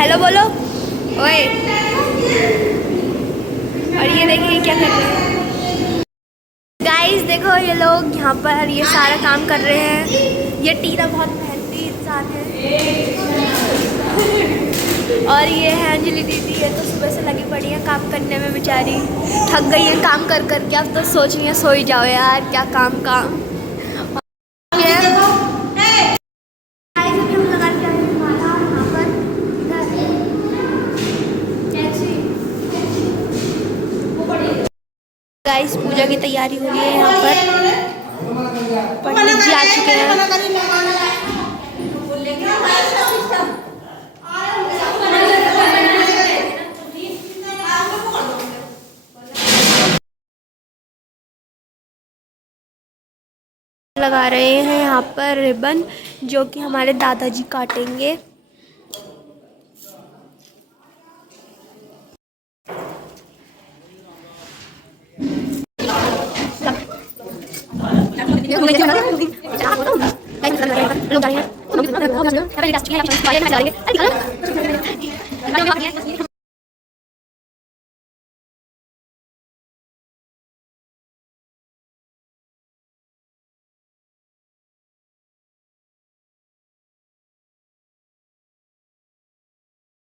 Hello बोलो। ओए, और ये देखिए क्या कर रहे हैं गाइस। देखो ये लोग यहाँ पर ये सारा काम कर रहे हैं। ये टीना बहुत मेहनती इंसान है और ये है अंजलि दीदी। ये तो सुबह से लगी पड़ी है काम करने में, बेचारी थक गई है काम कर करके। अब तो सोच रही है सो ही जाओ यार, क्या काम काम। गाइस पूजा की तैयारी हो रही है यहाँ पर। पंडित जी आ चुके हैं। लगा रहे हैं यहाँ पर रिबन, जो कि हमारे दादाजी काटेंगे।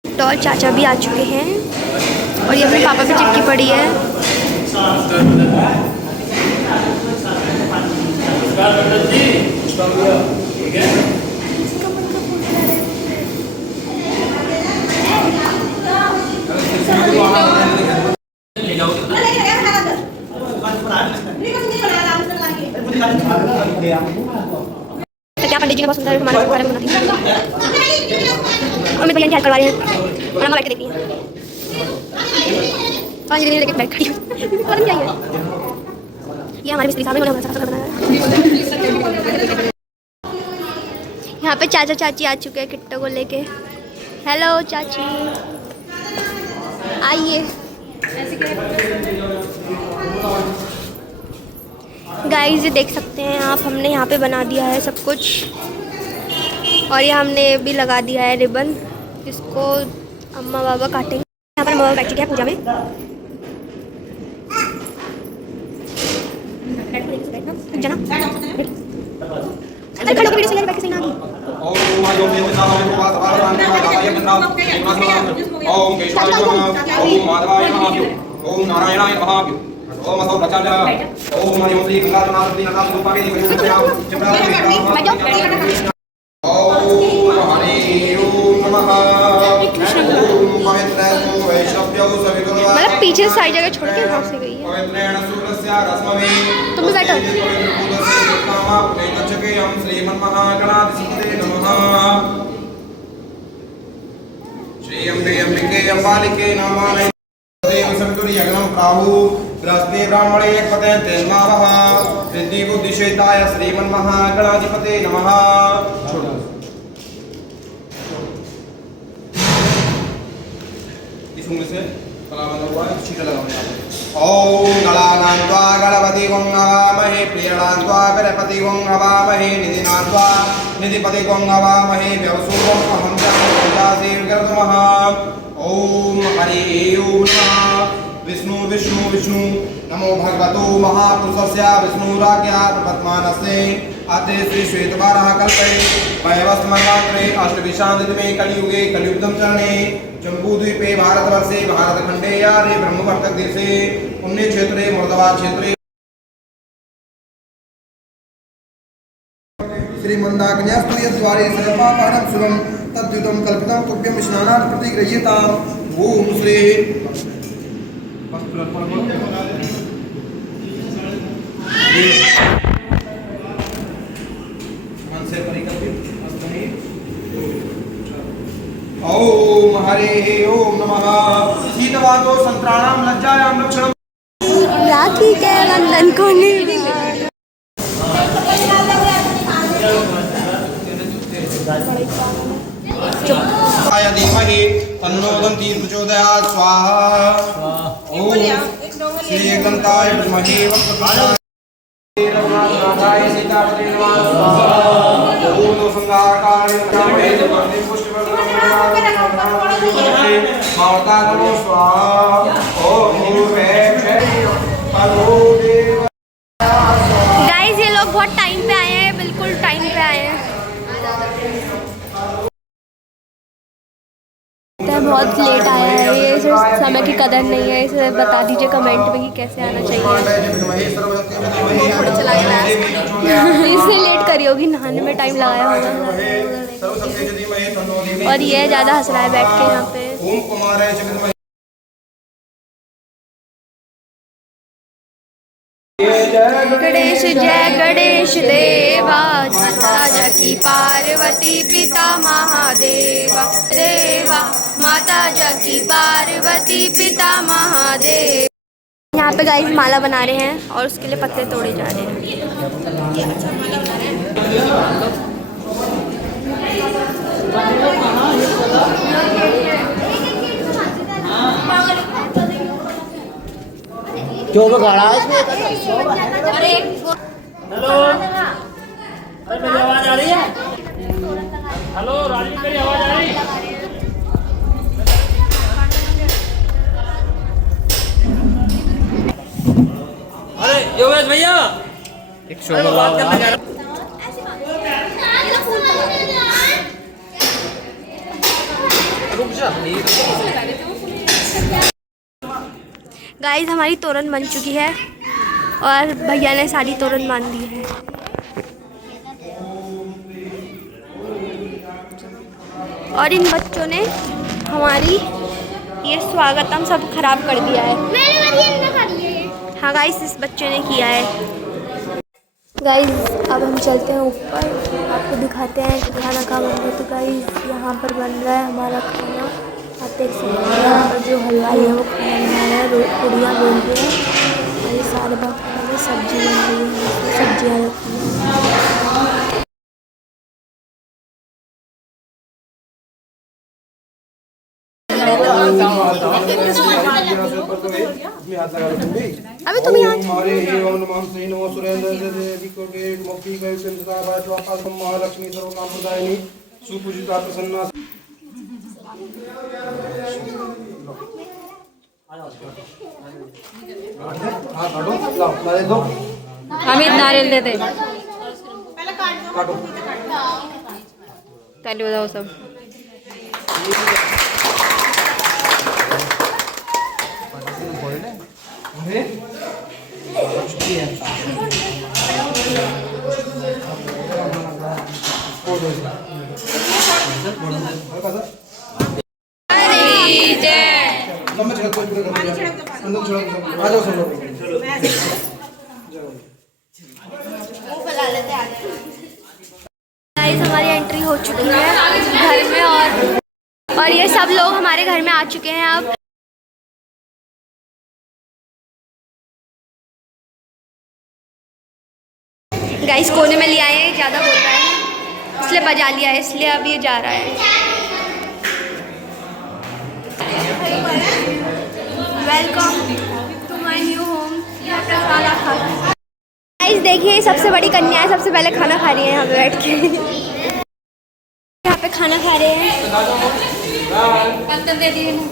तो और चाचा भी आ चुके हैं और ये अपने पापा पे चिपकी पड़ी है। तो क्या पंडित जी ने बहुत सुंदर हमारे बारे में बनाती है और मेरे भैया की हेल्प करवा रहे हैं और हम बैठ के देखती हैं। 5 दिन लेके बैठ खड़ी हूँ। क्या है ये हमारे मिस्त्री साहब ने हमारा सारा बनाया है। यहाँ पे चाचा चाची आ चुके हैं किट्टो को लेके। हेलो चाची, आइए। गाइस ये देख सकते हैं आप, हमने यहाँ पे बना दिया है सब कुछ और ये हमने भी लगा दिया है रिबन, जिसको अम्मा बाबा काटेंगे। यहाँ पर अम्मा बाबा बैठ चुके हैं पूजा में। ओम असौ प्रचार्य ओम हरिओम श्री गंगाधरनाथी नमः रूपाणि दिव्यरूपाणि ओम हरि ओम नमः ओम पवित्रस्तु वैष्णव्यो सवितुर्वा मतलब पीछे सारी जगह छोड़ के वहां से गई है। पवित्रेण सूर्यस्य रश्मवे तुम भी बैठो। गच्छके हम श्रीमन्महागणाधिपतये नमः। श्री अम्बे अंबिके अम्बालिके नमः। देव सवितुर् यज्ञं प्राहु बृहस्पति ब्राह्मणे एकपते तेन्मावः सिद्धि बुद्धिशेताय श्रीमन्महागणाधिपतये नमः। इस उंगली से गला बंधा हुआ है, छींटा लगाओ। ओम गणानान्त्वा गणपति वं नमामहे, प्रियणान्त्वा गणपति वं नमामहे, निधिनान्त्वा निधिपति वं नमामहे, व्यवसूवं अहं जासे विक्रतमः। ओम हरि ओम नमः। विष्णु विष्णु विष्णु नमो भगवतो महापुरुषस्य विष्णुराज्ञा प्रपद्मानस्य अते श्री श्वेतवाराह कल्पे वैवस्मन्वात्रे अष्टविशान्तिमे कलियुगे कलियुगं चरणे जम्बूद्वीपे भारतवर्षे भारतखण्डे यारे ब्रह्मवर्तक देशे पुण्य क्षेत्रे मुर्दाबाद क्षेत्रे श्रीमन्दाग्न्यास्तु यद्वारे सर्वपापानं शुभं तद्युतं कल्पितं तुभ्यं स्नानात् प्रतिगृह्यताम्। ओम श्री ओम हरे ओम नमः। शीतवातो संत्राणाम लज्जायाम लक्षणम राखी के बंधन को आय धीमहि तन्नो दन्ति प्रचोदयात् स्वाहा। ओम श्री एकदंताय विद्महे वक्रतुण्डाय रघुनाथाय सीतापते नमः स्वाहा। ओम संघाकाय नमः पुष्टिवर्धनम् मावता नमो स्वाहा ओम भूर्भुवः गाइस ये लोग बहुत टाइम पे आए हैं, बिल्कुल टाइम पे आए हैं। बहुत लेट आया है, ये समय की कदर नहीं है। इसे बता दीजिए कमेंट में कि कैसे आना चाहिए। इसलिए लेट करी होगी, नहाने में टाइम लगाया होगा। और ये ज़्यादा हंस रहा है बैठ के यहाँ पे। गणेश जय गणेश देवा, राजा की पार्वती पिता महादेवा देवा, माता जकी पार्वती पिता महादेव। यहाँ पे गाइस माला बना रहे हैं और उसके लिए पत्ते तोड़े जा रहे हैं। जो बगाड़ा है इसमें हेलो, अरे मेरी आवाज आ रही है? हेलो राजीव, मेरी आवाज आ रही है? अरे योगेश भैया, एक शो बात करने जा रहा हूं। गाइस हमारी तोरण बन चुकी है और भैया ने सारी तोरण बांध दी है। और इन बच्चों ने हमारी ये स्वागतम सब खराब कर दिया है। हाँ गाइस, इस बच्चे ने किया है। गाइस अब हम चलते हैं ऊपर, आपको दिखाते हैं कि खाना कहाँ बन रहा है। तो गाइस यहाँ पर बन रहा है हमारा खाना। आप देख सकते हैं यहाँ पर जो हलवाई है वो खाना बना रहा है, पूड़ियाँ बेल रही है और ये सारे बर्तनों में सब्जी बन रही है, सब्जियाँ रखी हैं। अभी तुम यहाँ महालक्ष्मी सर्वकाम प्रदायिनी सुपूजिता प्रसन्ना। अमित नारियल दे दे, काटो ताली बजाओ सब। गाइस हमारी एंट्री हो चुकी है घर में और ये सब लोग हमारे घर में आ चुके हैं अब। गाइस कोने में ले आए हैं, ज़्यादा बोल रहा है इसलिए बजा लिया है, इसलिए अब ये जा रहा है। Welcome to my new home. खाना खा, गाइस देखिए सबसे बड़ी कन्या है, सबसे पहले खाना खा रही है यहाँ पे बैठ के। यहाँ पे खाना खा रहे हैं। दे दिए ना।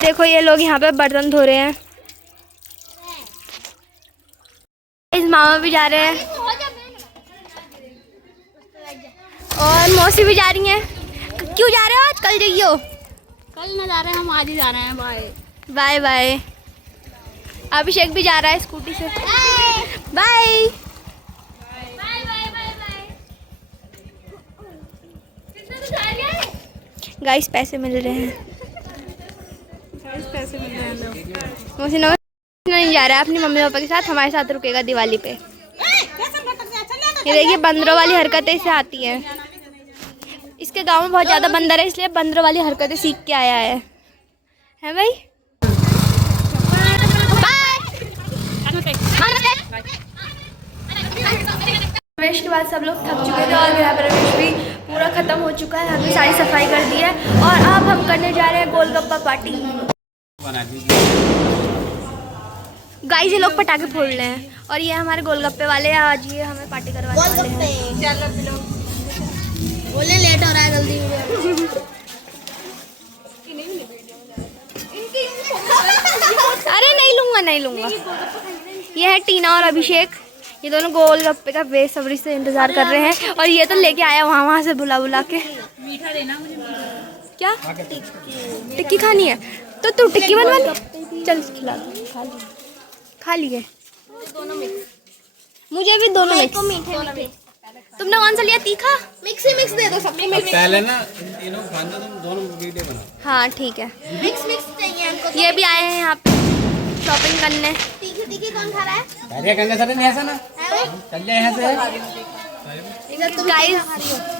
देखो ये लोग यहाँ पे बर्तन धो रहे हैं। इस मामा भी जा रहे हैं और मौसी भी जा रही हैं। क्यों जा रहे हो आज? कल जाइयो। कल ना जा रहे हैं हम, आज ही जा रहे हैं। Bye bye bye. अभिषेक भी जा रहा है स्कूटी से। बाय। गाइस पैसे मिल रहे हैं। पैसे मिल रहे हैं। मौसी नहीं जा रहा है अपनी मम्मी पापा के साथ, हमारे साथ रुकेगा दिवाली पे। ये देखिए बंदरों वाली हरकतें इसे आती हैं। इसके गांव में बहुत ज़्यादा बंदर है, इसलिए बंदरों वाली हरकतें सीख के आया है भाई। प्रवेश के बाद सब लोग थक चुके थे और गृह प्रवेश भी पूरा ख़त्म हो चुका है। हमने सारी सफाई कर दी है और अब हम करने जा रहे हैं गोलगप्पा पार्टी। गाइस ये लोग पटाखे फोड़ रहे हैं और ये हमारे गोलगप्पे वाले आज ये हमें पार्टी करवाने वाले हैं। बोले लेट हो रहा है जल्दी। अरे नहीं लूंगा। ये है टीना और अभिषेक, ये दोनों गोलगप्पे का बेसब्री से इंतजार कर रहे हैं और ये तो लेके आया वहाँ से बुला के। मीठा देना मुझे। क्या टिक्की खानी है तो तू टिक्की बनवा ले। चल खिला खा लिए। मुझे भी दोनों मिक्स। तुमने कौन सा लिया? तीखा मिक्स दे दो सबको। पहले ना तीनों खाना तुम दोनों वीडियो बनाओ। हाँ ठीक है। मिक्स चाहिए हमको। ये भी आए हैं यहाँ पे शॉपिंग करने। तीखी कौन खा रहा है? अरे करने से नहीं ऐसा ना चल जाए यहाँ से। गाइस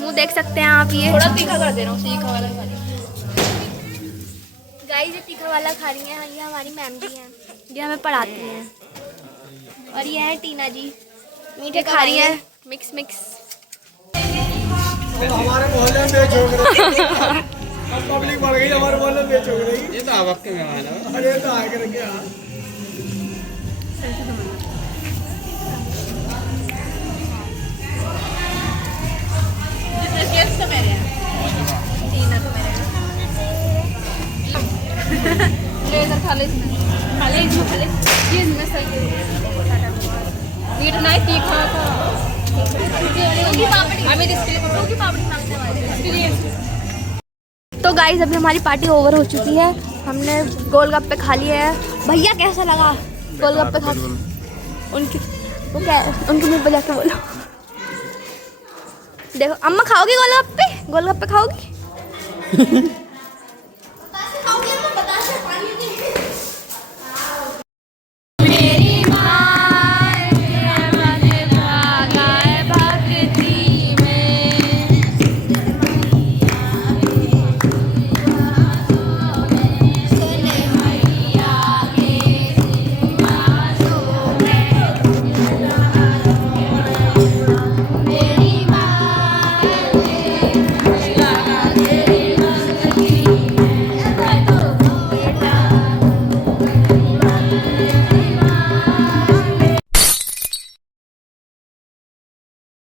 मुंह देख सकते हैं आप, ये थोड़ा तीखा कर दे रहा हूँ। तीखा वाला खा रही गाइस ये तीखा वाला खा रही हैं। ये हमारी मैम जी हैं, ये हमें पढ़ाती हैं। और ये है टीना जी, मीठे खा रही हैं मिक्स। हमारे मोहल्ले में बेच हो रही पब्लिक बढ़ गई, हमारे मोहल्ले में बेच हो रही। ये तो आप आपके मेहमान हो। अरे तो आगे रखे यार। तो मेरे हैं। तीना तो मेरे हैं। ले इधर खा ले इसमें ये इसमें सही है। मीठ नहीं तीखा था। हमें इसकी पापड़ी मांगने वाले। तो गाइस अभी हमारी पार्टी ओवर हो चुकी है, हमने गोलगप्पे खा लिए हैं। भैया कैसा लगा गोलगप्पे खा? उनके मुंह पे जाके बोलो। देखो अम्मा खाओगी गोलगप्पे खाओगी?